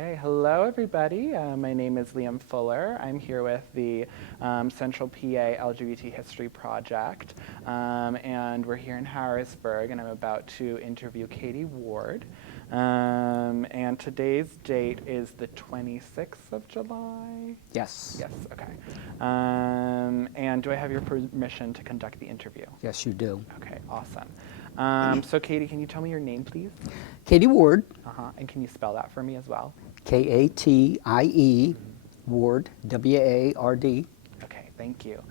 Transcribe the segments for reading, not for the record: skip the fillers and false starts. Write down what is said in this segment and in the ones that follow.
Okay, hello everybody. My name is Liam Fuller. I'm here with the Central PA LGBT History Project, and we're here in Harrisburg, and I'm about to interview Katie Ward. And today's date is the 26th of July? Yes. Yes, okay. And do I have your permission to conduct the interview? Yes, you do. Okay, awesome. So Katie, can you tell me your name, please? Katie Ward, And can you spell that for me as well? Katie, Ward, W-A-R-D. Okay, thank you.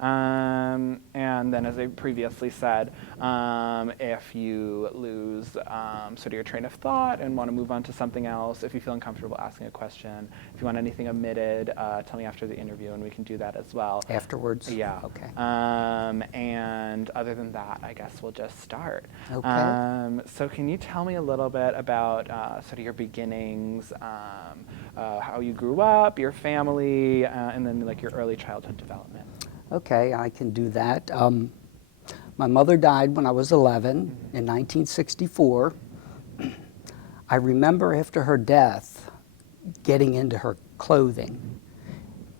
And then, as I previously said, if you lose sort of your train of thought and want to move on to something else, if you feel uncomfortable asking a question, if you want anything omitted, tell me after the interview, and we can do that as well. Afterwards? Yeah. Okay. And other than that, I guess we'll just start. Okay. So can you tell me a little bit about sort of your beginnings, how you grew up, your family, and then like your early childhood development? Okay, I can do that. My mother died when I was 11 in 1964. I remember after her death getting into her clothing.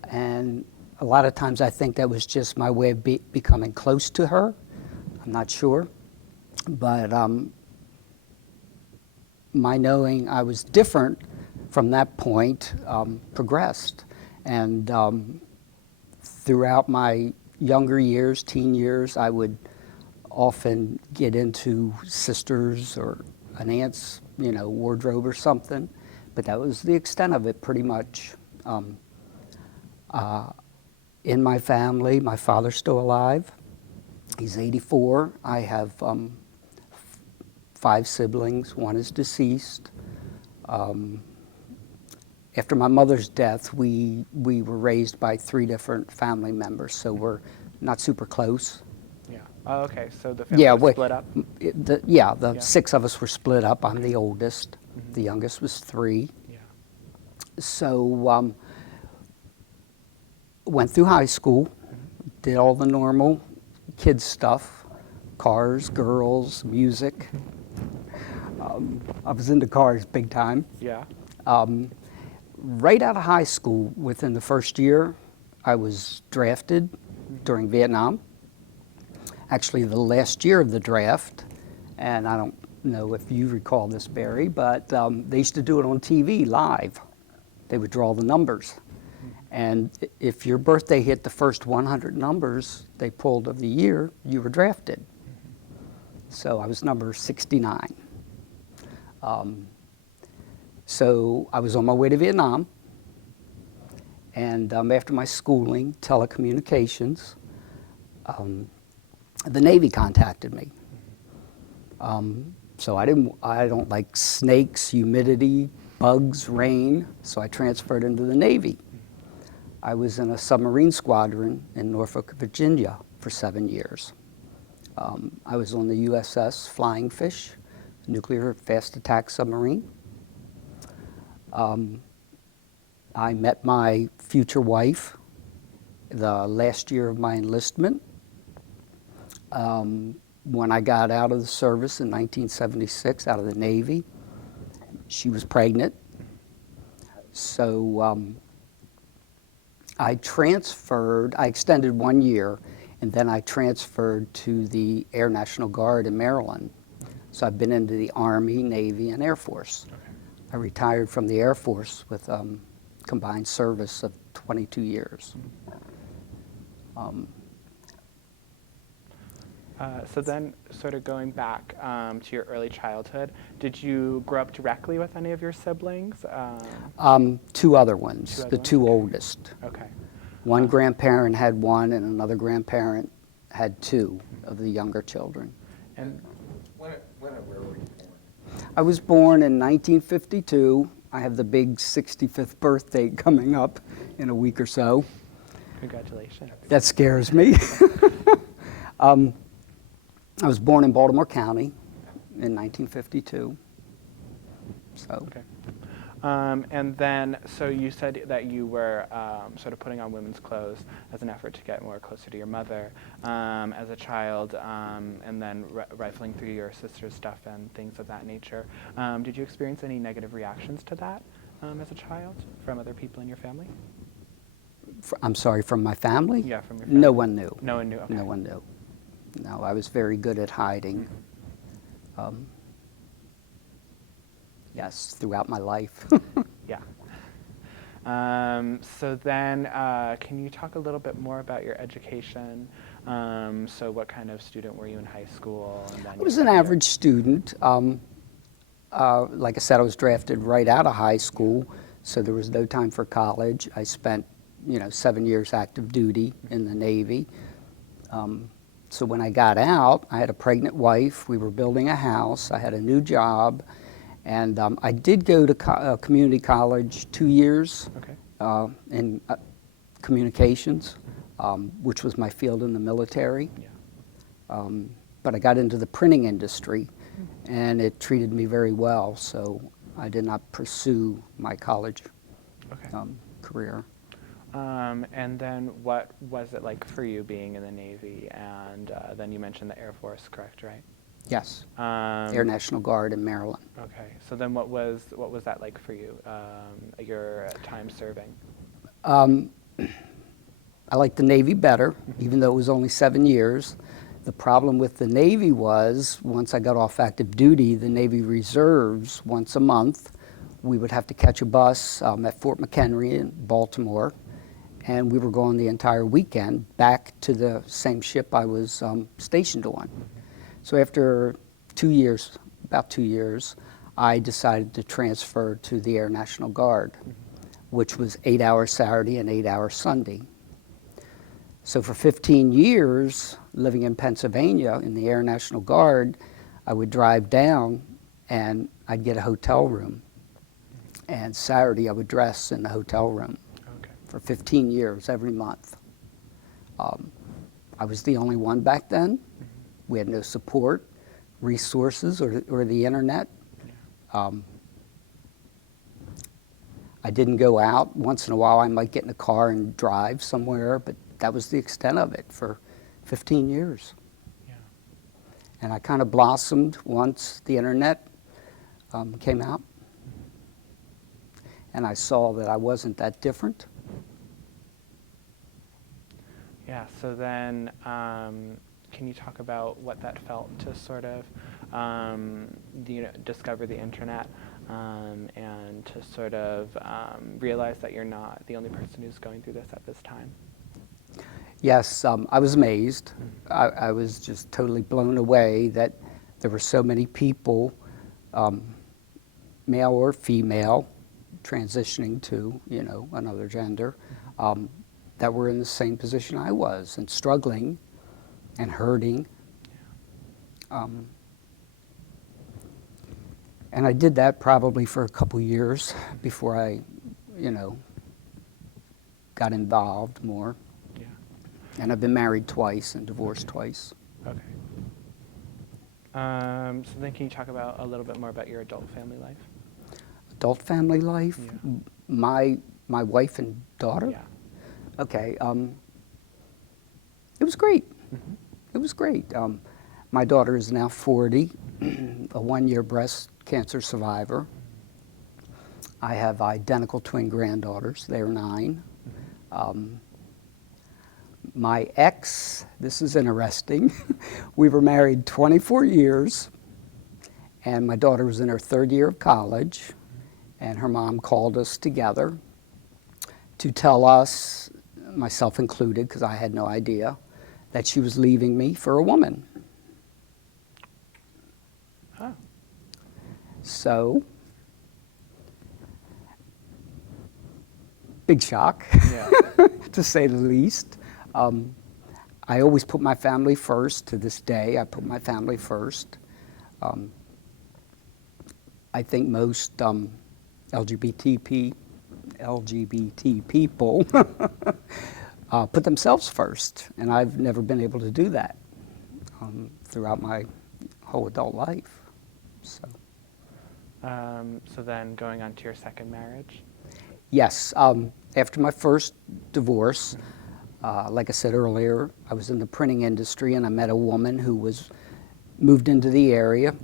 And a lot of times I think that was just my way of becoming close to her. I'm not sure. But my knowing I was different from that point progressed. And throughout my younger years, teen years, I would often get into sisters or an aunt's, wardrobe or something. But that was the extent of it, pretty much. In my family, my father's still alive. He's 84. I have 5 siblings. One is deceased. After my mother's death, we were raised by 3 different family members, so we're not super close. Yeah. Oh, okay. So the family was split up? The 6 of us were split up. I'm the oldest. Mm-hmm. The youngest was 3. Yeah. So went through high school, did all the normal kids stuff, cars, girls, music. I was into cars big time. Yeah. Right out of high school, within the first year, I was drafted during Vietnam. Actually, the last year of the draft, and I don't know if you recall this, Barry, but they used to do it on TV live. They would draw the numbers. And if your birthday hit the first 100 numbers they pulled of the year, you were drafted. So I was number 69. So I was on my way to Vietnam, and after my schooling, telecommunications, the Navy contacted me. So I don't like snakes, humidity, bugs, rain, so I transferred into the Navy. I was in a submarine squadron in Norfolk, Virginia for 7 years. I was on the USS Flying Fish, nuclear fast attack submarine. I met my future wife the last year of my enlistment. When I got out of the service in 1976, out of the Navy, she was pregnant. So I extended 1 year, and then I transferred to the Air National Guard in Maryland. So I've been into the Army, Navy, and Air Force. Okay. I retired from the Air Force with combined service of 22 years. So then, sort of going back to your early childhood, did you grow up directly with any of your siblings? 2 other ones, the 2 Okay. oldest. Okay. One grandparent had 1, and another grandparent had 2 of the younger children. And When and where were you born? I was born in 1952. I have the big 65th birthday coming up in a week or so. congratulations. That scares me. I was born in Baltimore County in 1952. So. Okay. And then, so you said that you were sort of putting on women's clothes as an effort to get more closer to your mother as a child, and then rifling through your sister's stuff and things of that nature. Did you experience any negative reactions to that as a child from other people in your family? I'm sorry, from my family? Yeah, from your family. No one knew. No one knew. Okay. No one knew. No, I was very good at hiding. Yes, throughout my life. Yeah. So then, can you talk a little bit more about your education? So what kind of student were you in high school? And then I was an average student. Like I said, I was drafted right out of high school, so there was no time for college. I spent, 7 years active duty in the Navy. So when I got out, I had a pregnant wife. We were building a house. I had a new job. And I did go to community college 2 years Okay. in communications, which was my field in the military. Yeah. But I got into the printing industry, and it treated me very well, so I did not pursue my college Okay. career. And then what was it like for you being in the Navy? And then you mentioned the Air Force, correct, right? Yes, Air National Guard in Maryland. Okay. So then what was that like for you, your time serving? I liked the Navy better, even though it was only 7 years. The problem with the Navy was, once I got off active duty, the Navy reserves, once a month, we would have to catch a bus at Fort McHenry in Baltimore, and we were going the entire weekend back to the same ship I was stationed on. So after 2 years, about 2 years, I decided to transfer to the Air National Guard, which was 8 hours Saturday and 8 hours Sunday. So for 15 years, living in Pennsylvania in the Air National Guard, I would drive down and I'd get a hotel room. And Saturday I would dress in the hotel room Okay. for 15 years, every month. I was the only one back then. We had no support, resources, or the internet. Yeah. I didn't go out. Once in a while I might get in a car and drive somewhere, but that was the extent of it for 15 years. Yeah. And I kind of blossomed once the internet came out. And I saw that I wasn't that different. Yeah. So then, can you talk about what that felt to sort of, discover the internet and to sort of realize that you're not the only person who's going through this at this time? Yes, I was amazed. I was just totally blown away that there were so many people, male or female, transitioning to, another gender, that were in the same position I was and struggling and hurting. And I did that probably for a couple years before I, got involved more. Yeah. And I've been married twice and divorced twice. Okay. So then can you talk about a little bit more about your adult family life? Adult family life, Yeah. my wife and daughter. Yeah. Okay, it was great. Mm-hmm. It was great. My daughter is now 40, a 1-year breast cancer survivor. I have identical twin granddaughters. They're 9. My ex, this is interesting, we were married 24 years, and my daughter was in her 3rd year of college, and her mom called us together to tell us, myself included, because I had no idea, that she was leaving me for a woman. Oh. So, big shock, Yeah. to say the least. I always put my family first. To this day, I put my family first. I think most LGBT people put themselves first, and I've never been able to do that throughout my whole adult life. So then going on to your second marriage? yes, after my first divorce, like I said earlier, I was in the printing industry, and I met a woman who was moved into the area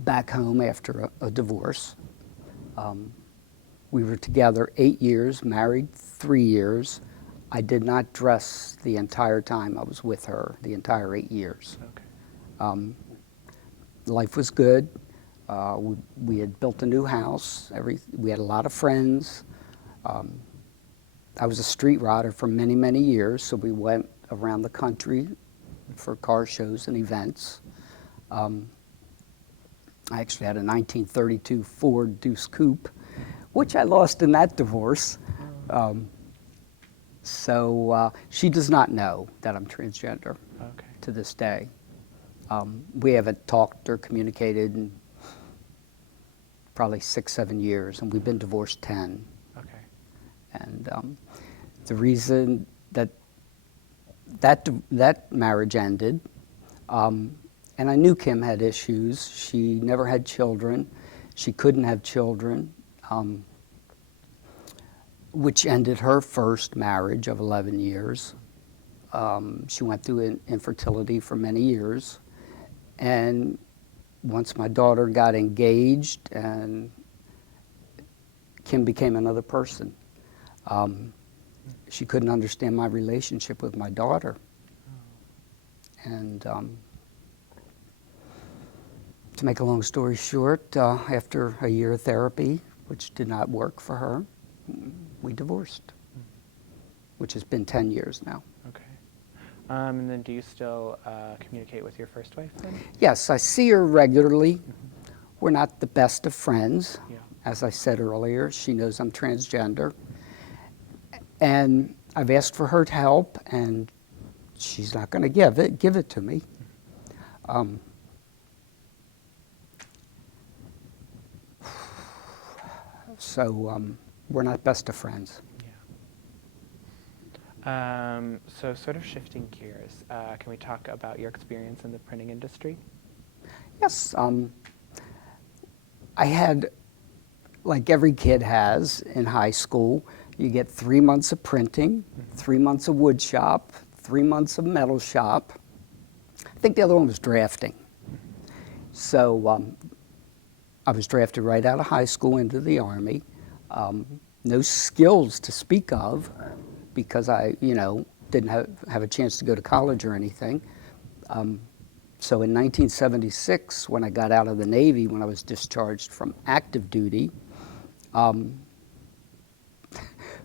back home after a divorce. We were together 8 years, married 3 years. I did not dress the entire time I was with her, the entire 8 years. Okay. Life was good. We had built a new house. We had a lot of friends. I was a street rodder for many, many years, so we went around the country for car shows and events. I actually had a 1932 Ford Deuce Coupe, which I lost in that divorce. So she does not know that I'm transgender Okay. to this day. We haven't talked or communicated in probably 6, 7 years, and we've been divorced 10. Okay. And the reason that marriage ended, and I knew Kim had issues. She never had children. She couldn't have children, which ended her first marriage of 11 years. She went through infertility for many years. And once my daughter got engaged, and Kim became another person. She couldn't understand my relationship with my daughter. And to make a long story short, after a year of therapy, which did not work for her, we divorced, which has been 10 years now. Okay. And then do you still communicate with your first wife then? Yes, I see her regularly. We're not the best of friends. Yeah. As I said earlier, she knows I'm transgender. And I've asked for her help, and she's not going to give it to me. So we're not best of friends. Yeah. So sort of shifting gears, can we talk about your experience in the printing industry? Yes. I had, like every kid has in high school, you get 3 months of printing, 3 months of wood shop, 3 months of metal shop. I think the other one was drafting. So I was drafted right out of high school into the Army. No skills to speak of because I, didn't have a chance to go to college or anything. So in 1976, when I got out of the Navy, when I was discharged from active duty,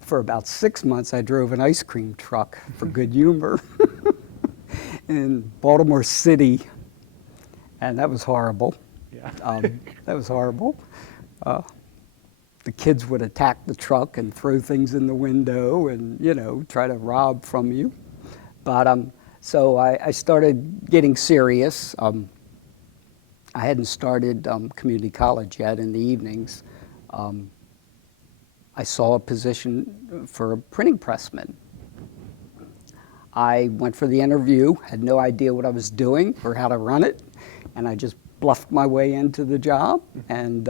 for about 6 months, I drove an ice cream truck for good humor in Baltimore City, and that was horrible. Yeah. That was horrible. The kids would attack the truck and throw things in the window and, try to rob from you. But so I started getting serious. I hadn't started community college yet in the evenings. I saw a position for a printing pressman. I went for the interview, had no idea what I was doing or how to run it, and I just bluffed my way into the job. And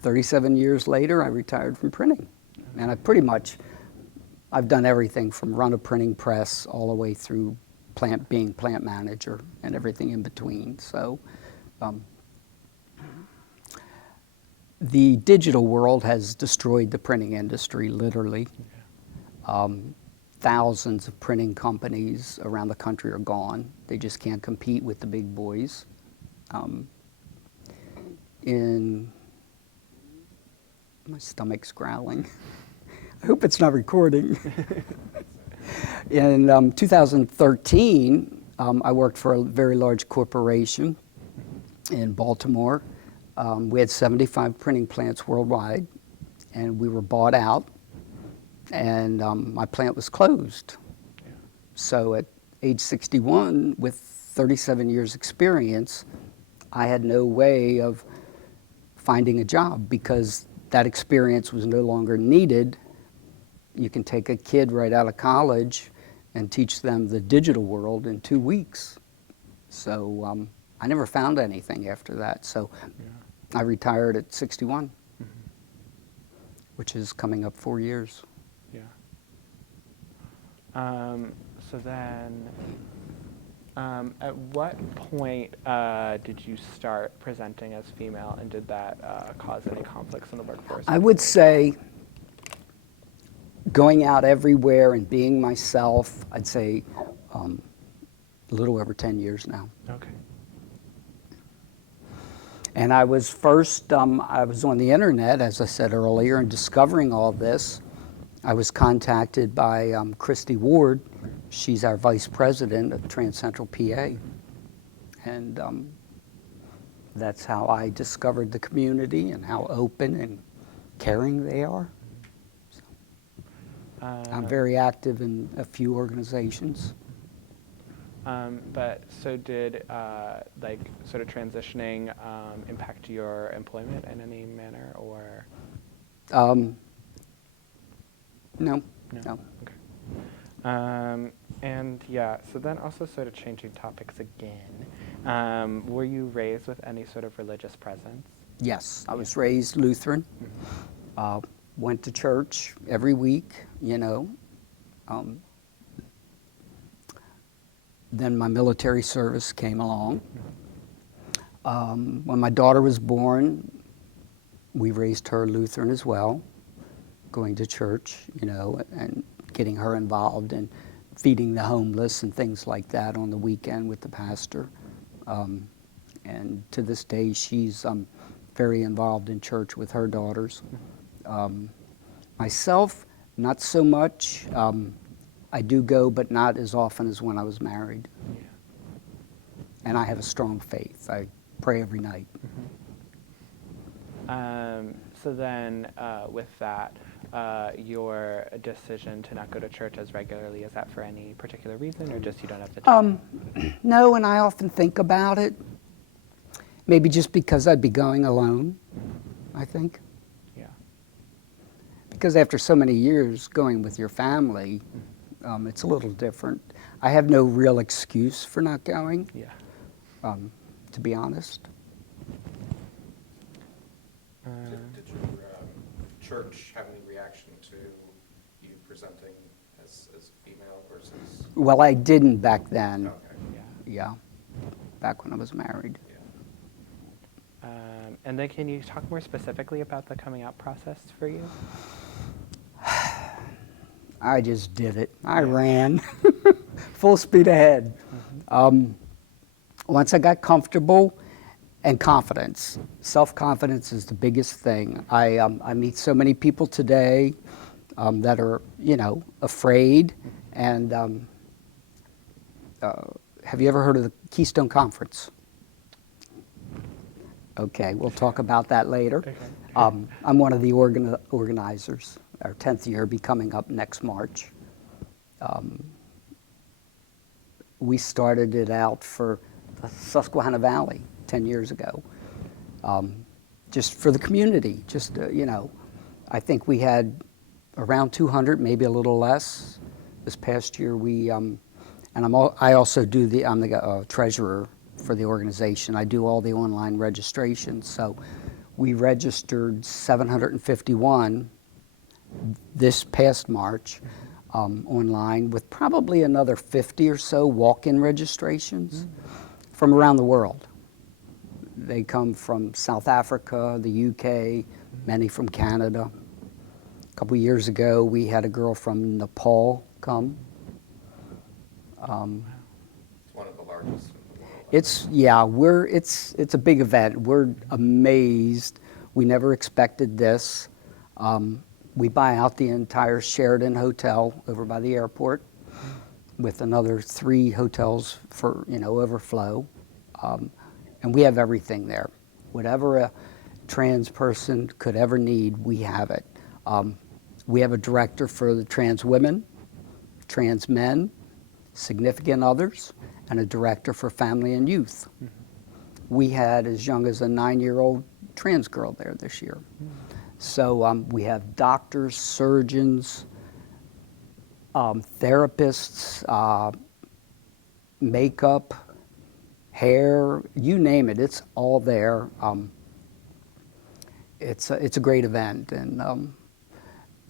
37 years later, I retired from printing. And I've done everything from run a printing press all the way through being plant manager and everything in between. So the digital world has destroyed the printing industry, literally. Thousands of printing companies around the country are gone. They just can't compete with the big boys. My stomach's growling. I hope it's not recording. In 2013, I worked for a very large corporation in Baltimore. We had 75 printing plants worldwide, and we were bought out, and my plant was closed. Yeah. So at age 61, with 37 years experience, I had no way of finding a job because that experience was no longer needed. You can take a kid right out of college and teach them the digital world in 2 weeks. So I never found anything after that. So I retired at 61, which is coming up 4 years. Yeah. So then, At what point did you start presenting as female, and did that cause any conflicts in the workforce? I would say going out everywhere and being myself, I'd say a little over 10 years now. Okay. And I was first, I was on the internet, as I said earlier, and discovering all this. I was contacted by Christy Ward. She's our vice president of Trans Central PA. And that's how I discovered the community and how open and caring they are. So, I'm very active in a few organizations. But so did like sort of transitioning impact your employment in any manner, or? No. Okay. And yeah, so then also sort of changing topics again. Were you raised with any sort of religious presence? Yes, I was raised Lutheran. Went to church every week, you know. Then my military service came along. When my daughter was born, we raised her Lutheran as well, going to church, you know, and getting her involved in feeding the homeless and things like that on the weekend with the pastor. And to this day, she's very involved in church with her daughters. Myself, not so much. I do go, but not as often as when I was married. Yeah. And I have a strong faith. I pray every night. So then with that, your decision to not go to church as regularly, is that for any particular reason, or just you don't have the time? No, and I often think about it. Maybe just because I'd be going alone, I think. Yeah. Because after so many years going with your family, it's a little different. I have no real excuse for not going, to be honest. Did your church have any reaction to you presenting as female versus? Well, I didn't back then. Okay. Yeah, back when I was married. Yeah. And then can you talk more specifically about the coming out process for you? I just did it. I ran full speed ahead. Once I got comfortable and confidence, self-confidence is the biggest thing. I meet so many people today that are, you know, afraid. And have you ever heard of the Keystone Conference? Okay, we'll talk about that later. Okay. I'm one of the organizers. Our 10th year will be coming up next March. We started it out for the Susquehanna Valley 10 years ago, just for the community. Just, you know, I think we had around 200, maybe a little less. This past year we, and I also do I'm the treasurer for the organization. I do all the online registrations. So we registered 751 this past March online, with probably another 50 or so walk-in registrations from around the world. They come from South Africa, the UK, many from Canada. A couple of years ago, we had a girl from Nepal come. It's one of the largest in the world. It's a big event. We're amazed. We never expected this. We buy out the entire Sheraton Hotel over by the airport, with another 3 hotels for, you know, overflow. And we have everything there. Whatever a trans person could ever need, we have it. We have a director for the trans women, trans men, significant others, and a director for family and youth. We had as young as a 9-year-old trans girl there this year. So we have doctors, surgeons, therapists, makeup, hair, you name it, it's all there. It's a great event, and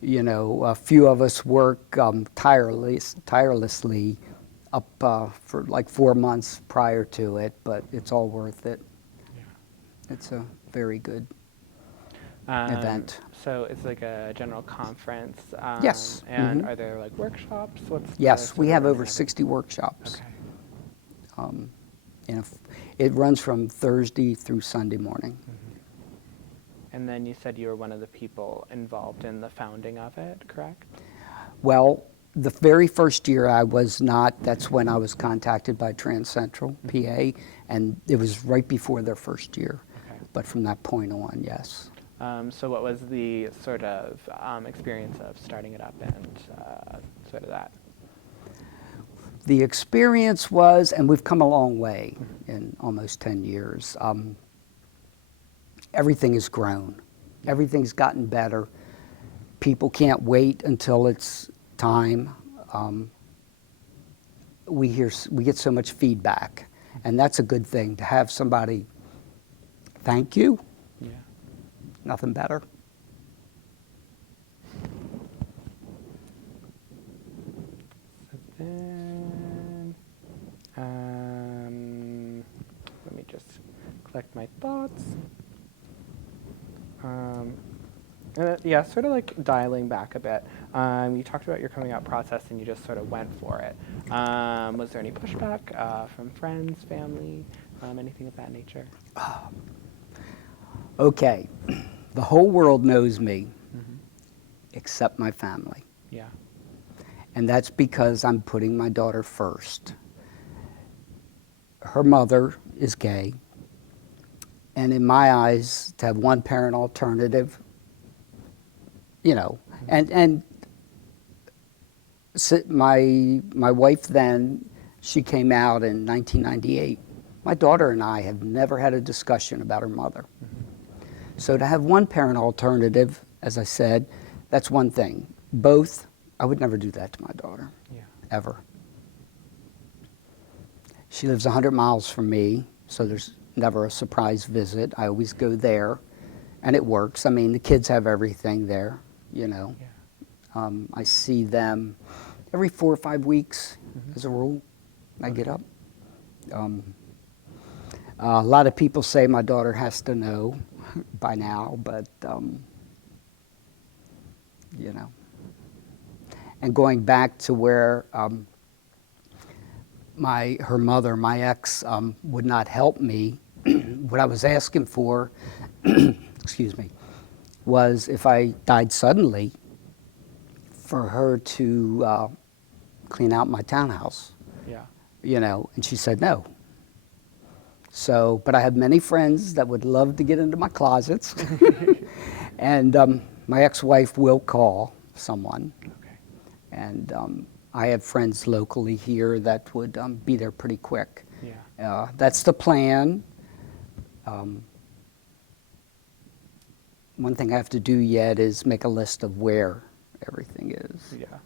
you know, a few of us work tirelessly up for like 4 months prior to it, but it's all worth it. Yeah. It's a very good event. So it's like a general conference. Yes. And are there like workshops? What's the Yes, sort we of have running over of it? 60 workshops. Okay. And it runs from Thursday through Sunday morning. And then you said you were one of the people involved in the founding of it, correct? Well, the very first year I was not. That's when I was contacted by Trans Central PA, and it was right before their first year. Okay. But from that point on, yes. So what was the sort of experience of starting it up and sort of that? The experience was, and we've come a long way in almost 10 years. Everything has grown. Everything's gotten better. People can't wait until it's time. We get so much feedback, and that's a good thing to have somebody thank you. Yeah. Nothing better. So then, let me just collect my thoughts. Yeah, sort of like dialing back a bit. You talked about your coming out process and you just sort of went for it. Was there any pushback from friends, family, anything of that nature? Okay, the whole world knows me except my family. Yeah. And that's because I'm putting my daughter first. Her mother is gay. And in my eyes, to have one parent alternative, and my wife then, she came out in 1998. My daughter and I have never had a discussion about her mother. So to have one parent alternative, as I said, that's one thing. Both, I would never do that to my daughter, ever. She lives 100 miles from me, so there's never a surprise visit. I always go there, and it works. I mean, the kids have everything there, Yeah. I see them every 4 or 5 weeks, as a rule. I get up. A lot of people say my daughter has to know by now, but, And going back to where her mother, my ex, would not help me, what I was asking for, excuse me, was if I died suddenly, for her to clean out my townhouse, Yeah. and she said no. So, but I have many friends that would love to get into my closets, and my ex-wife will call someone, Okay. and I have friends locally here that would be there pretty quick. Yeah. That's the plan. One thing I have to do yet is make a list of where everything is. Yeah.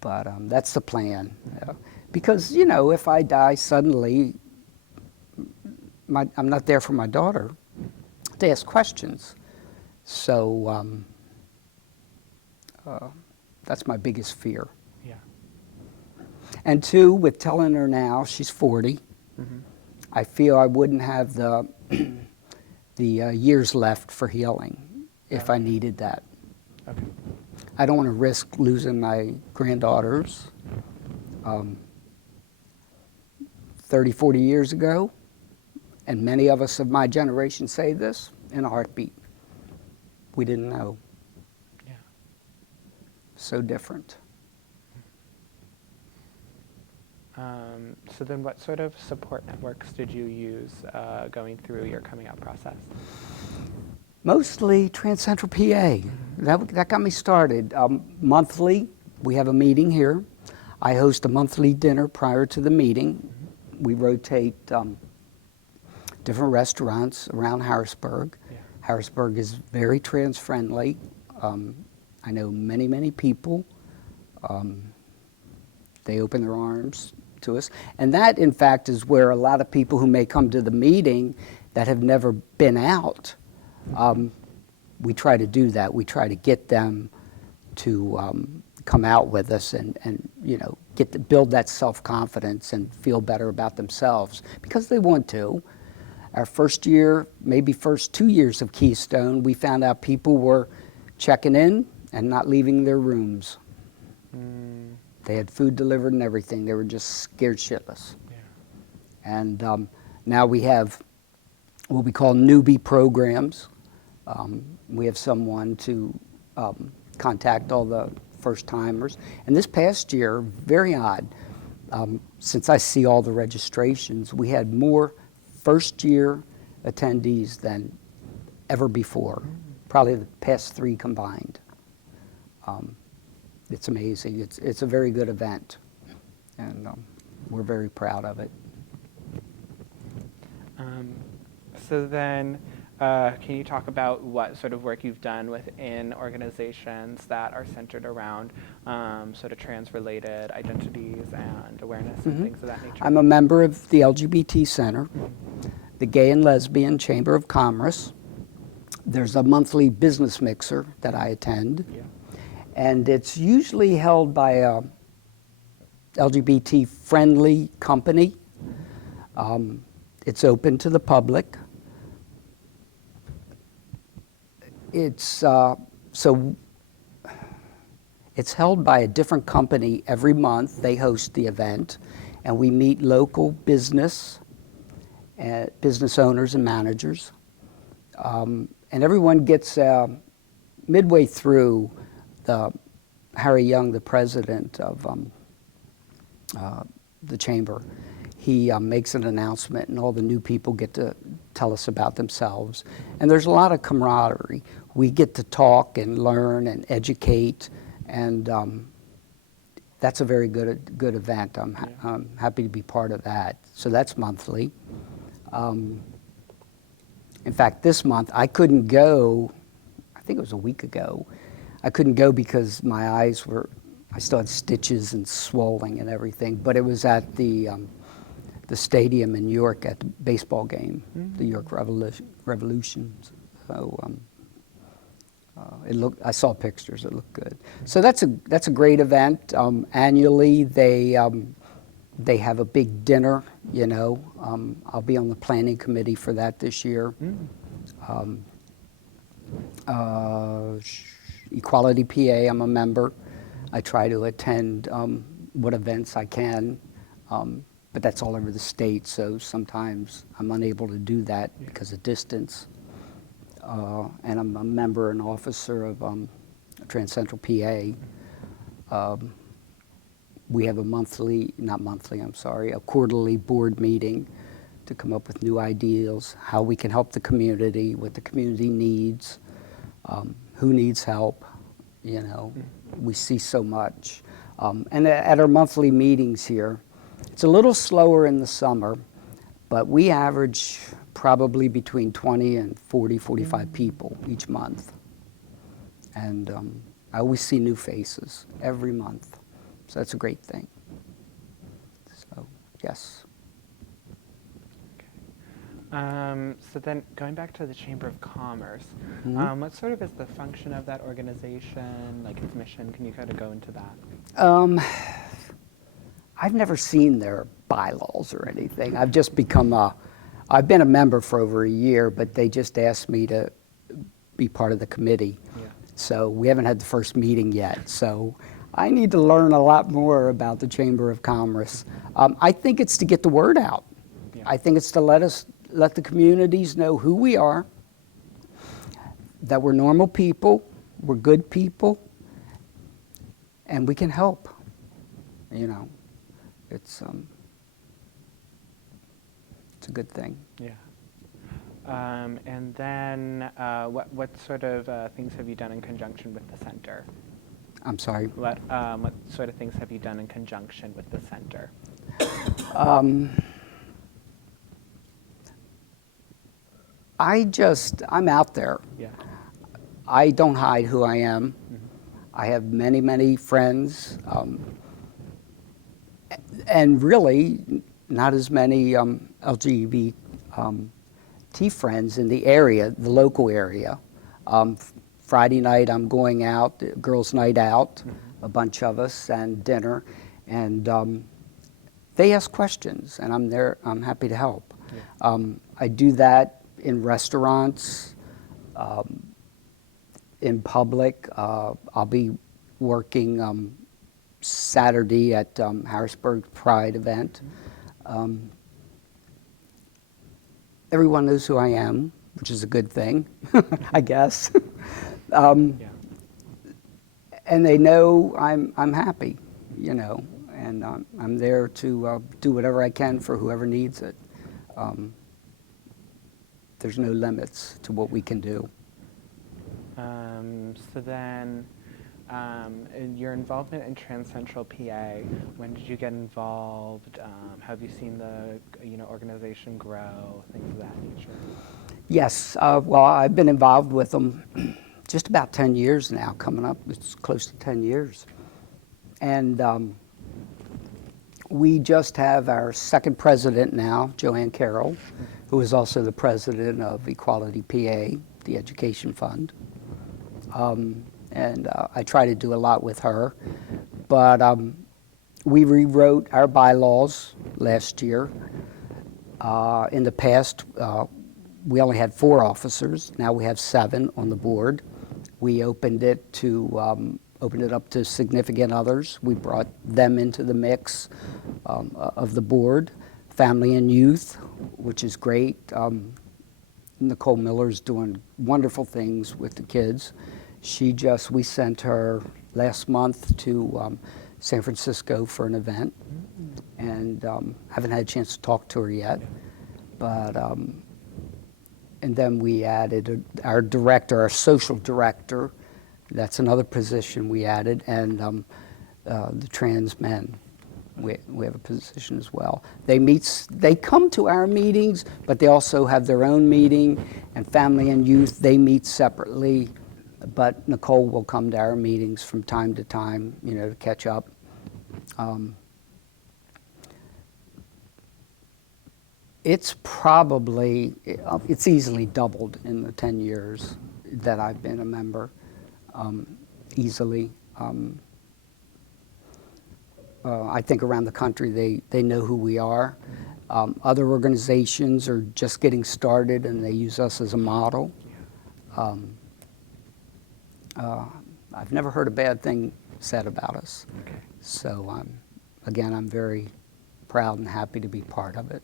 But that's the plan. Because, if I die suddenly, I'm not there for my daughter to ask questions. So that's my biggest fear. Yeah. And two, with telling her now, she's 40, Mm-hmm. I feel I wouldn't have the years left for healing if I Okay. needed that. Okay. I don't want to risk losing my granddaughters. 30, 40 years ago, and many of us of my generation say this in a heartbeat. We didn't know. Yeah. So different. So then what sort of support networks did you use going through your coming out process? Mostly Trans Central PA. That got me started. Monthly, we have a meeting here. I host a monthly dinner prior to the meeting. We rotate different restaurants around Harrisburg. Yeah. Harrisburg is very trans-friendly. I know many, many people. They open their arms to us. And that, in fact, is where a lot of people who may come to the meeting that have never been out, we try to do that. We try to get them to come out with us and get to build that self-confidence and feel better about themselves because they want to. Our first year, maybe first 2 years of Keystone, we found out people were checking in and not leaving their rooms. They had food delivered and everything. They were just scared shitless. Yeah. And now we have what we call newbie programs. We have someone to contact all the first-timers. And this past year, very odd, since I see all the registrations, we had more first-year attendees than ever before, probably the past 3 combined. It's amazing. It's a very good event, and we're very proud of it. So then, can you talk about what sort of work you've done within organizations that are centered around sort of trans-related identities and awareness and things of that nature? I'm a member of the LGBT Center, the Gay and Lesbian Chamber of Commerce. There's a monthly business mixer that I attend. Yeah. And it's usually held by a LGBT-friendly company. It's open to the public. It's it's held by a different company every month. They host the event, and we meet local business owners and managers. And everyone gets midway through. Harry Young, the president of the chamber, he makes an announcement, and all the new people get to tell us about themselves. And there's a lot of camaraderie. We get to talk and learn and educate, and that's a very good event. I'm happy to be part of that. So that's monthly. In fact, this month I couldn't go. I think it was a week ago. I couldn't go because my eyes I still had stitches and swelling and everything, but it was at the stadium in York at the baseball game, the York Revolution. So I saw pictures, it looked good. So that's a great event. Annually, they have a big dinner, I'll be on the planning committee for that this year. Equality PA, I'm a member. I try to attend what events I can, but that's all over the state, so sometimes I'm unable to do that because of distance. And I'm a member and officer of Trans Central PA. We have a quarterly board meeting to come up with new ideas, how we can help the community, what the community needs, who needs help, we see so much. And at our monthly meetings here, it's a little slower in the summer, but we average probably between 20 and 45 people each month. And I always see new faces every month, so that's a great thing. So, yes. So then, going back to the Chamber of Commerce, what sort of is the function of that organization, like its mission? Can you kind of go into that? I've never seen their bylaws or anything. I've just I've been a member for over a year, but they just asked me to be part of the committee. Yeah. So we haven't had the first meeting yet. So I need to learn a lot more about the Chamber of Commerce. I think it's to get the word out. Yeah. I think it's to let the communities know who we are, that we're normal people, we're good people, and we can help. It's a good thing. Yeah. And then what sort of things have you done in conjunction with the center? I'm sorry? What sort of things have you done in conjunction with the center? I'm out there. Yeah. I don't hide who I am. I have many, many friends, and really not as many LGBT friends in the area, the local area. Friday night I'm going out, girls' night out. a bunch of us, and dinner, and they ask questions, and I'm there. I'm happy to help. Yeah. I do that in restaurants, in public. I'll be working Saturday at Harrisburg Pride event. Everyone knows who I am, which is a good thing, I guess. Yeah. And they know I'm happy, you know, and I'm there to do whatever I can for whoever needs it. There's no limits to what we can do. So then, in your involvement in Trans Central PA, when did you get involved? Have you seen the organization grow? Things of that nature. Yes, well, I've been involved with them just about 10 years now, coming up. It's close to 10 years. And we just have our second president now, Joanne Carroll, who is also the president of Equality PA, the Education Fund. And I try to do a lot with her. But we rewrote our bylaws last year. In the past, we only had 4 officers. Now we have 7 on the board. We opened it up to significant others. We brought them into the mix of the board. Family and youth, which is great. Nicole Miller's doing wonderful things with the kids. We sent her last month to San Francisco for an event, and haven't had a chance to talk to her yet. But and then we added our director, our social director. That's another position we added, and the trans men. We have a position as well. They come to our meetings, but they also have their own meeting. And family and youth, they meet separately. But Nicole will come to our meetings from time to time, to catch up. It's easily doubled in the 10 years that I've been a member, easily. I think around the country they know who we are. Other organizations are just getting started and they use us as a model. I've never heard a bad thing said about us. Okay. So again, I'm very proud and happy to be part of it.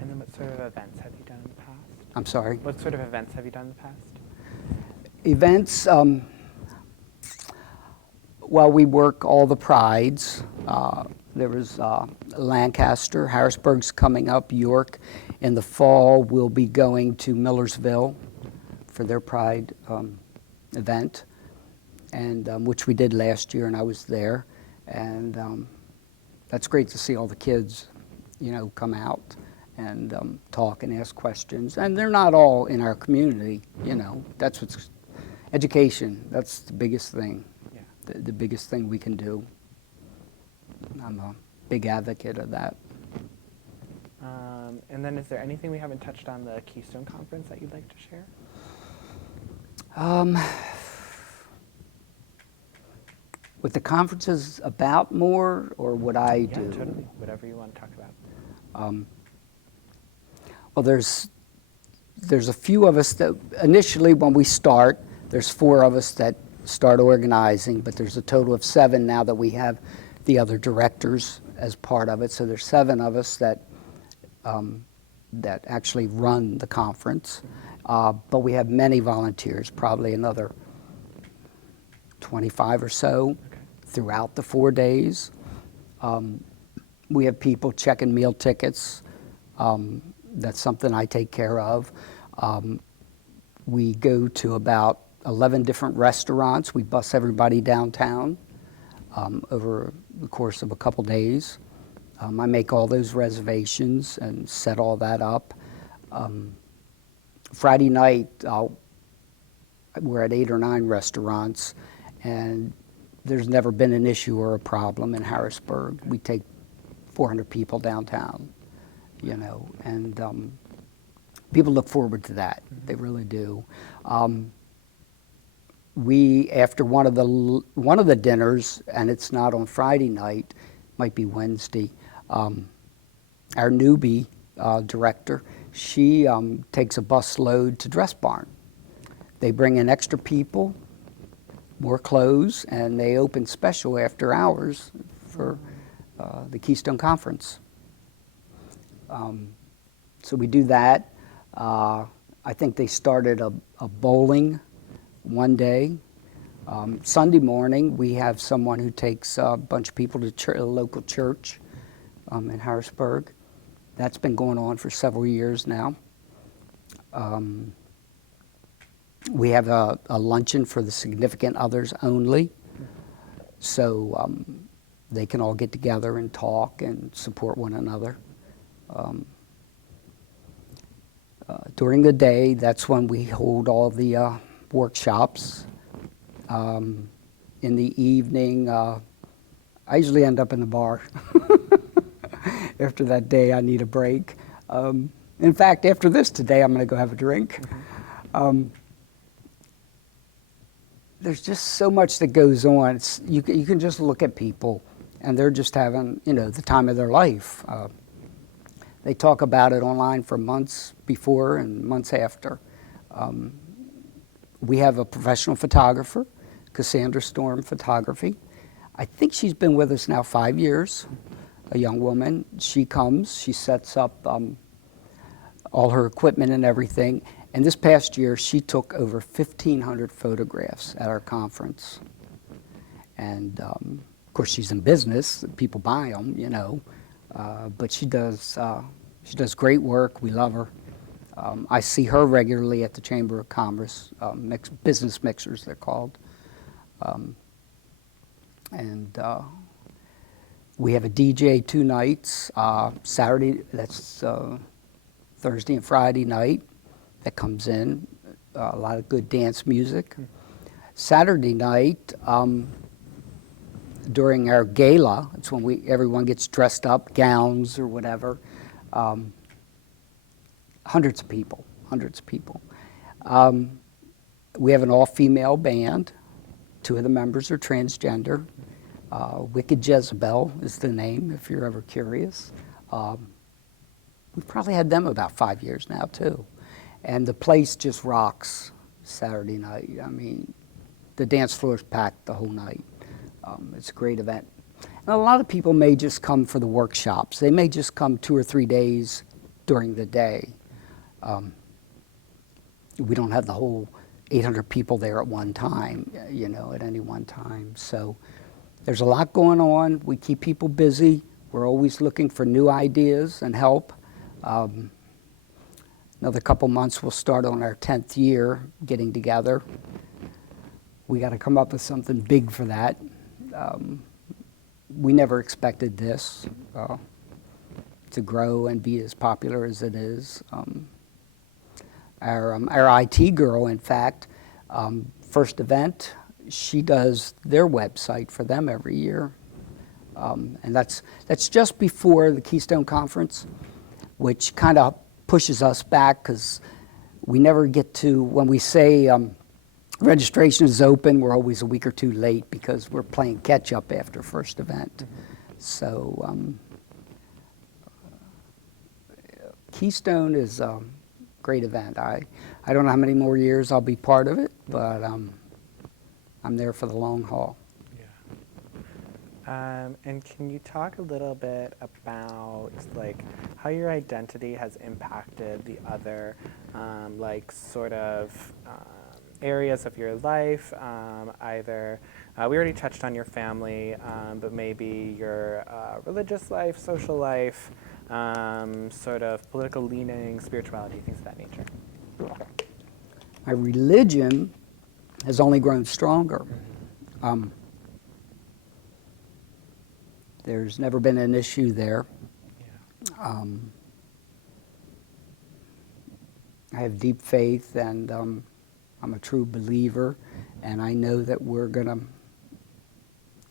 And then what sort of events have you done in the past? I'm sorry? What sort of events have you done in the past? Events, well, we work all the prides. There was Lancaster, Harrisburg's coming up, York. In the fall, we'll be going to Millersville for their pride event, and which we did last year, and I was there. And that's great to see all the kids, come out and talk and ask questions. And they're not all in our community, That's what's education. That's the biggest thing. Yeah. The biggest thing we can do. I'm a big advocate of that. And then is there anything we haven't touched on the Keystone Conference that you'd like to share? What the conference is about more, or what I do? Yeah, totally. Whatever you want to talk about. Well, there's a few of us that initially when we start, there's 4 of us that start organizing, but there's a total of 7 now that we have the other directors as part of it. So there's 7 of us that actually run the conference, but we have many volunteers, probably another 25 or so throughout the 4 days. We have people checking meal tickets. That's something I take care of. We go to about 11 different restaurants. We bus everybody downtown over the course of a couple days. I make all those reservations and set all that up. Friday night, we're at 8 or 9 restaurants, and there's never been an issue or a problem in Harrisburg. We take 400 people downtown, and people look forward to that. They really do. we, after one of the dinners, and it's not on Friday night, might be Wednesday, our newbie director, she takes a bus load to Dress Barn. They bring in extra people, more clothes, and they open special after hours for the Keystone Conference. So we do that. I think they started a bowling one day. Sunday morning, we have someone who takes a bunch of people to a local church in Harrisburg. That's been going on for several years now. We have a luncheon for the significant others only, so they can all get together and talk and support one another. During the day, that's when we hold all the workshops. In the evening, I usually end up in the bar. After that day, I need a break. In fact, after this today, I'm going to go have a drink. There's just so much that goes on. You can just look at people, and they're just having, the time of their life. They talk about it online for months before and months after. We have a professional photographer, Cassandra Storm Photography. I think she's been with us now 5 years, a young woman. She comes, she sets up all her equipment and everything. And this past year, she took over 1,500 photographs at our conference. And of course, she's in business; people buy them, but she does great work. We love her. I see her regularly at the Chamber of Commerce, business mixers, they're called. We have a DJ 2 nights, Saturday, that's Thursday and Friday night, that comes in, a lot of good dance music. Saturday night, during our gala, it's when everyone gets dressed up, gowns or whatever, hundreds of people. We have an all-female band. 2 of the members are transgender. Wicked Jezebel is the name, if you're ever curious. We've probably had them about 5 years now, too. And the place just rocks Saturday night. I mean, the dance floor is packed the whole night. It's a great event. And a lot of people may just come for the workshops. They may just come 2 or 3 days during the day. We don't have the whole 800 people there at one time, at any one time. So there's a lot going on. We keep people busy. We're always looking for new ideas and help. Another couple months, we'll start on our 10th year getting together. We got to come up with something big for that. We never expected this to grow and be as popular as it is. Our IT girl, in fact, first event, she does their website for them every year. And that's just before the Keystone Conference, which kind of pushes us back because we never get to, when we say registration is open, we're always a week or 2 late because we're playing catch up after first event. So Keystone is a great event. I don't know how many more years I'll be part of it, but I'm there for the long haul. And can you talk a little bit about how your identity has impacted the other areas of your life? Either we already touched on your family, but maybe your religious life, social life, sort of political leaning, spirituality, things of that nature. My religion has only grown stronger. There's never been an issue there. I have deep faith, and I'm a true believer, and I know that we're going to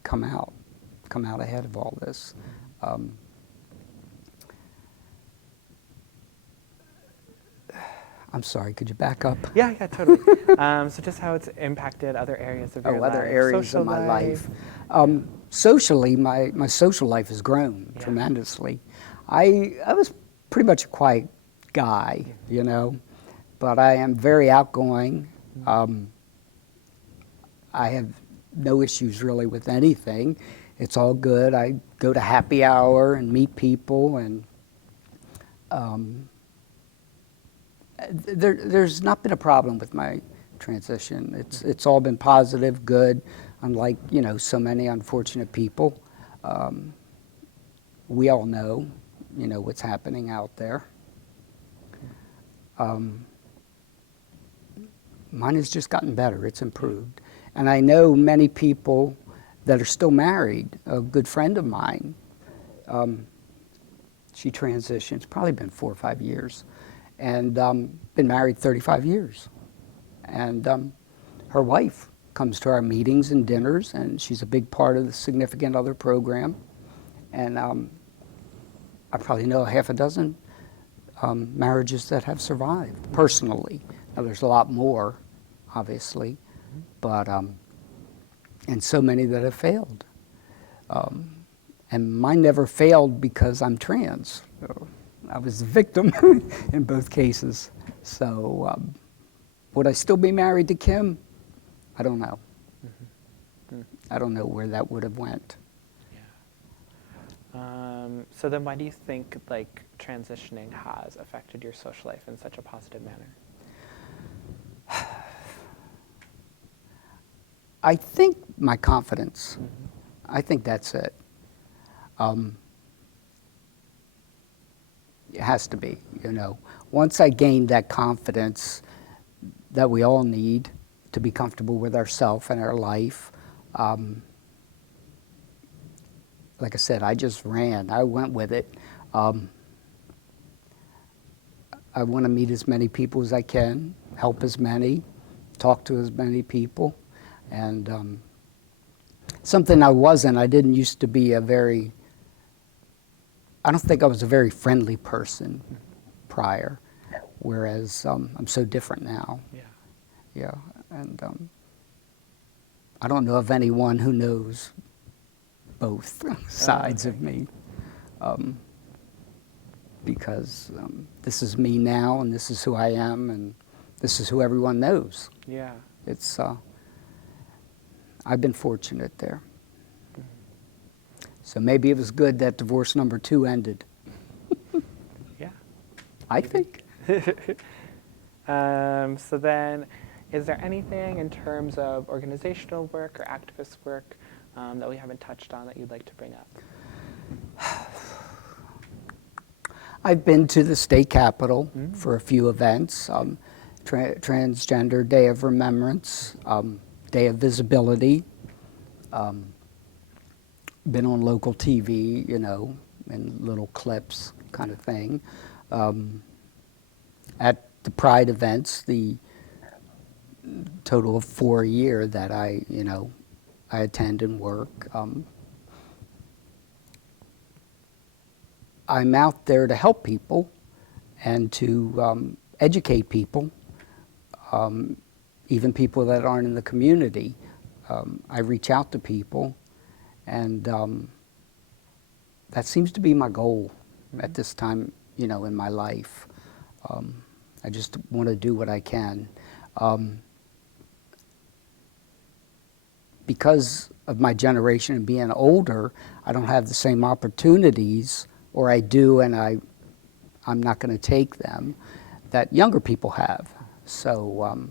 come out ahead of all this. I'm sorry, could you back up? Yeah, yeah, totally. So just how it's impacted other areas of your life. Other areas social of my life. Yeah. Socially, my social life has grown Yeah. tremendously. I was pretty much a quiet guy, you know, but I am very outgoing. I have no issues really with anything. It's all good. I go to happy hour and meet people, and there's not been a problem with my transition. It's all been positive, good, unlike, you know, so many unfortunate people. We all know, you know, what's happening out there. Mine has just gotten better. It's improved. And I know many people that are still married. A good friend of mine, she transitioned, it's probably been 4 or 5 years, and been married 35 years. And her wife comes to our meetings and dinners, and she's a big part of the Significant Other program. And I probably know a half a dozen marriages that have survived, personally. Now, there's a lot more, obviously, but, and so many that have failed. And mine never failed because I'm trans. I was the victim in both cases. So would I still be married to Kim? I don't know. I don't know where that would have went. So then why do you think like transitioning has affected your social life in such a positive manner? I think my confidence. I think that's it. It has to be, you know. Once I gained that confidence that we all need to be comfortable with ourselves and our life, like I said, I just ran. I went with it. I want to meet as many people as I can, help as many, talk to as many people. And something I wasn't, I didn't used to be I don't think I was a very friendly person prior, whereas I'm so different now. Yeah. Yeah, and I don't know of anyone who knows both sides of me, because this is me now, and this is who I am, and this is who everyone knows. Yeah. It's I've been fortunate there. So maybe it was good that divorce number 2 ended. Yeah. I think. So then, is there anything in terms of organizational work or activist work that we haven't touched on that you'd like to bring up? I've been to the state capitol for a few events, Transgender Day of Remembrance, Day of Visibility, been on local TV, you know, in little clips kind of thing. At the Pride events, the total of 4 a year that I attend and work. I'm out there to help people and to educate people, even people that aren't in the community. I reach out to people, and that seems to be my goal at this time, you know, in my life. I just want to do what I can. Because of my generation and being older, I don't have the same opportunities, or I do and I'm not going to take them, that younger people have. So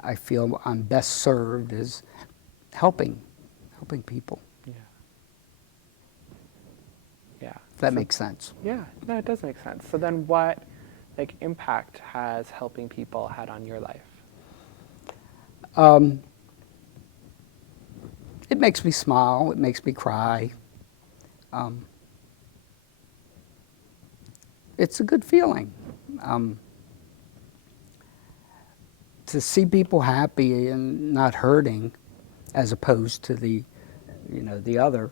I feel I'm best served as helping people. Yeah. Yeah. If that makes sense. Yeah. No, it does make sense. So then, what like impact has helping people had on your life? It makes me smile. It makes me cry. It's a good feeling. To see people happy and not hurting, as opposed to the other.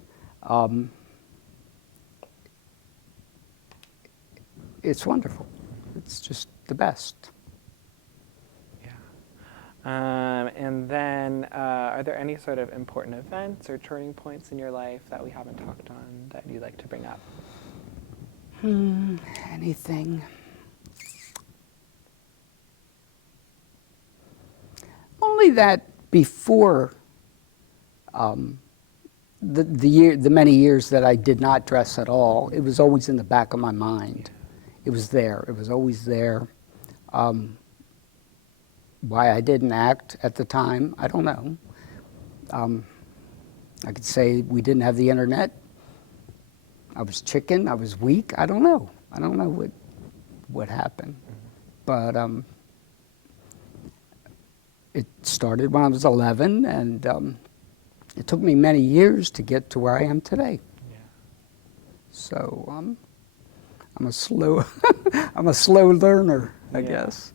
It's wonderful. it's just the best. Yeah. And then, are there any sort of important events or turning points in your life that we haven't talked on that you'd like to bring up? Anything? Only that before the many years that I did not dress at all, it was always in the back of my mind. It was there. It was always there. Why I didn't act at the time, I don't know. I could say we didn't have the internet. I was chicken. I was weak. I don't know. I don't know what happened. But it started when I was 11, and it took me many years to get to where I am today. Yeah. So I'm a slow I'm a slow learner, I Yeah. guess.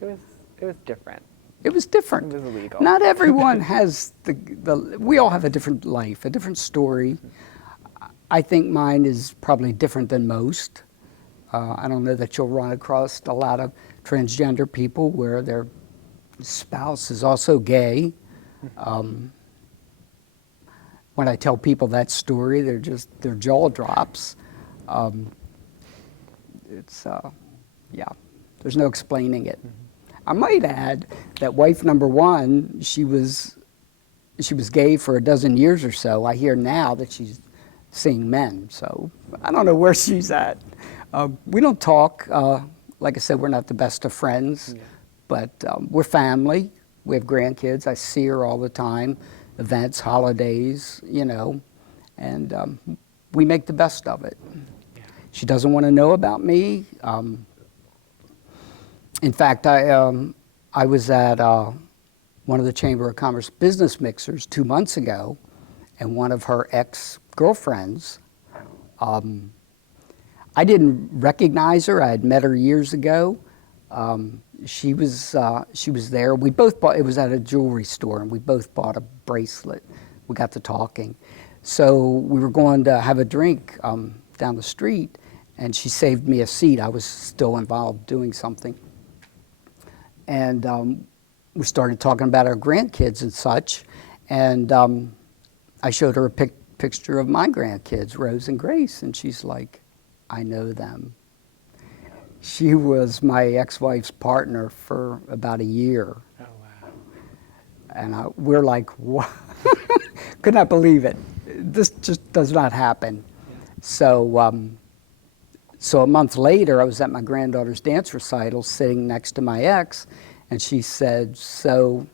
It was different. It was different. It was illegal. Not everyone has we all have a different life, a different story. I think mine is probably different than most. I don't know that you'll run across a lot of transgender people where their spouse is also gay. When I tell people that story, their jaw drops. Yeah, there's no explaining it. I might add that wife number one, she was gay for a dozen years or so. I hear now that she's seeing men, so I don't know where she's at. We don't talk. Like I said, we're not the best of friends, but we're family. We have grandkids. I see her all the time, events, holidays, and we make the best of it. She doesn't want to know about me. In fact, I was at one of the Chamber of Commerce business mixers 2 months ago, and one of her ex-girlfriends, I didn't recognize her. I had met her years ago. She was there. We both bought. It was at a jewelry store, and we both bought a bracelet. We got to talking, so we were going to have a drink down the street, and she saved me a seat. I was still involved doing something. And we started talking about our grandkids and such, and I showed her a picture of my grandkids, Rose and Grace, and she's like, I know them. She was my ex-wife's partner for about a year. Oh, wow. And we're like, what? Could not believe it. This just does not happen. So, so a month later, I was at my granddaughter's dance recital sitting next to my ex, and she said, so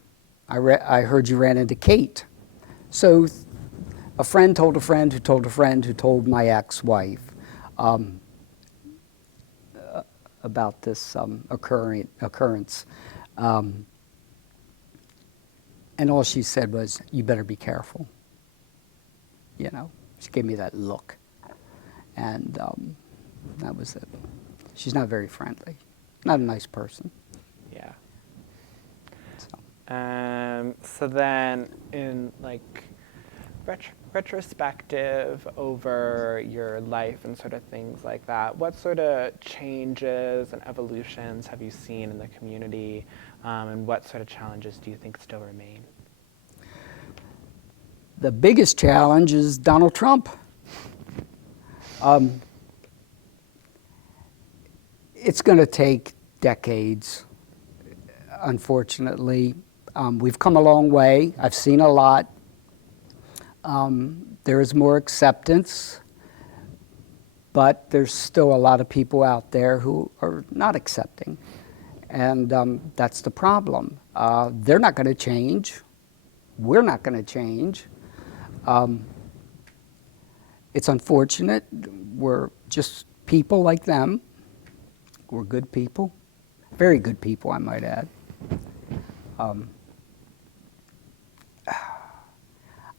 I heard you ran into Kate. So a friend told a friend who told a friend who told my ex-wife about this occurrence. And all she said was, you better be careful. She gave me that look. And that was it. She's not very friendly. Not a nice person. Yeah. So. So then, in retrospective over your life and sort of things like that, what sort of changes and evolutions have you seen in the community, and what sort of challenges do you think still remain? The biggest challenge is Donald Trump. It's going to take decades, unfortunately. We've come a long way. I've seen a lot. There is more acceptance, but there's still a lot of people out there who are not accepting. And that's the problem. They're not going to change. We're not going to change. It's unfortunate. We're just people like them. We're good people. Very good people, I might add.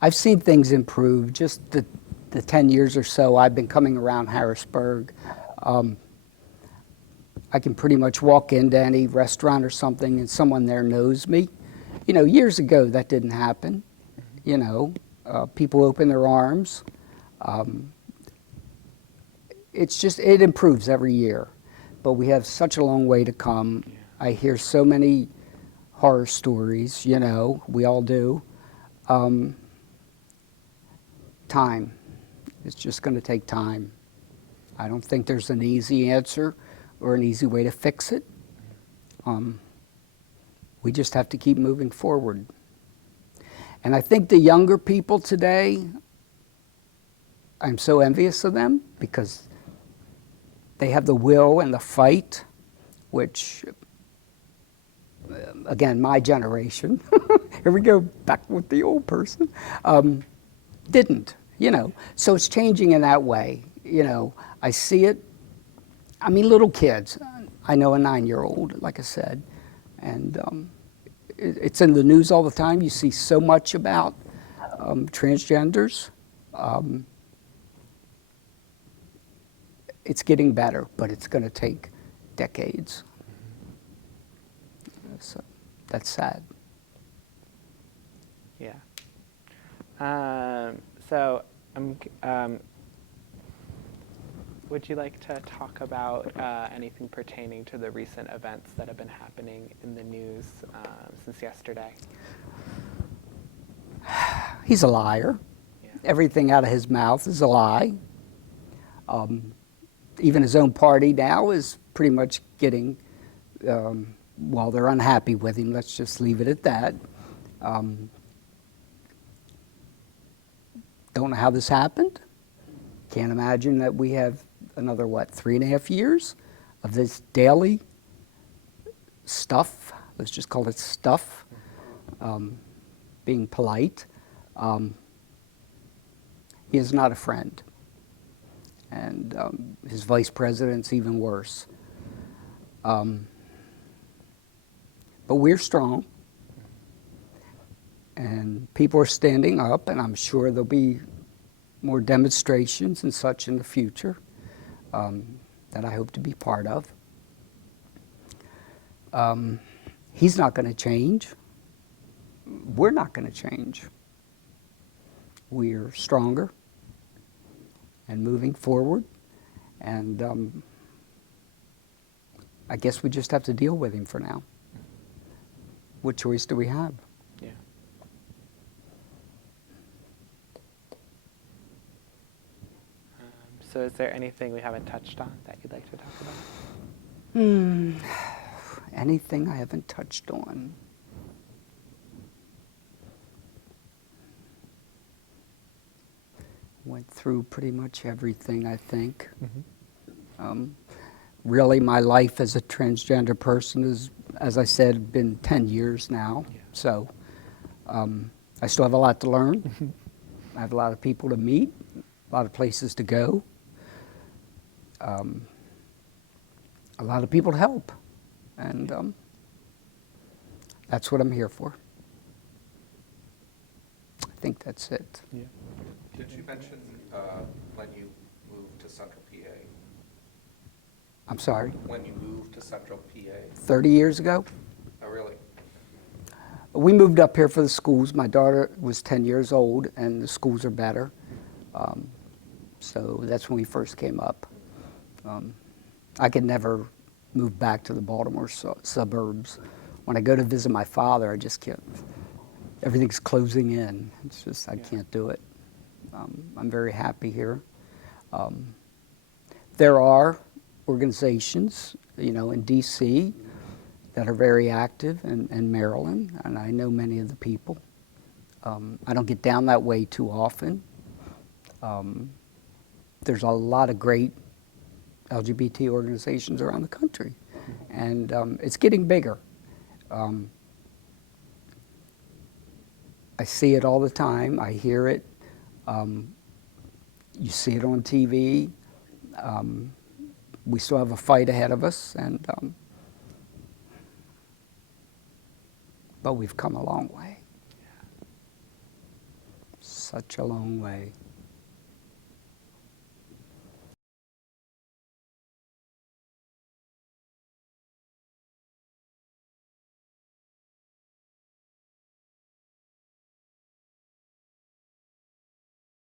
I've seen things improve. Just the 10 years or so I've been coming around Harrisburg. I can pretty much walk into any restaurant or something and someone there knows me. Years ago that didn't happen. People open their arms. It improves every year. but we have such a long way to come. I hear so many horror stories, you know, we all do. Time. It's just going to take time. I don't think there's an easy answer or an easy way to fix it. We just have to keep moving forward. And I think the younger people today, I'm so envious of them because they have the will and the fight, which, again, my generation, here we go back with the old person, didn't, you know. So it's changing in that way, you know. I see it. I mean, little kids. I know a 9-year-old, like I said, and it's in the news all the time. You see so much about transgenders. It's getting better, but it's going to take decades. So that's sad. Yeah. So, would you like to talk about anything pertaining to the recent events that have been happening in the news since yesterday? He's a liar. Yeah. Everything out of his mouth is a lie. Even his own party now is pretty much getting, well, they're unhappy with him. Let's just leave it at that. Don't know how this happened. Can't imagine that we have another, 3.5 years of this daily stuff. Let's just call it stuff. Being polite. He is not a friend. And his vice president's even worse. But we're strong. And people are standing up, and I'm sure there'll be more demonstrations and such in the future that I hope to be part of. He's not going to change. We're not going to change. We're stronger and moving forward, and I guess we just have to deal with him for now. What choice do we have? Yeah. So is there anything we haven't touched on that you'd like to talk about? Anything I haven't touched on? Went through pretty much everything, I think. Really, my life as a transgender person is, as I said, been 10 years now. Yeah. So I still have a lot to learn. I have a lot of people to meet, a lot of places to go, a lot of people to help. And that's what I'm here for. I think that's it. Yeah. Did you mention when you moved to Central PA? I'm sorry, When you moved to Central PA? 30 years ago? Oh, really? We moved up here for the schools. My daughter was 10 years old, and the schools are better. So that's when we first came up. I could never move back to the Baltimore suburbs. When I go to visit my father, I just can't. Everything's closing in. It's just, I can't do it. I'm very happy here. There are organizations, in D.C. that are very active, and Maryland, and I know many of the people. I don't get down that way too often. There's a lot of great LGBT organizations around the country, and it's getting bigger. I see it all the time. I hear it. You see it on TV. We still have a fight ahead of us, and but we've come a long way. Such a long way.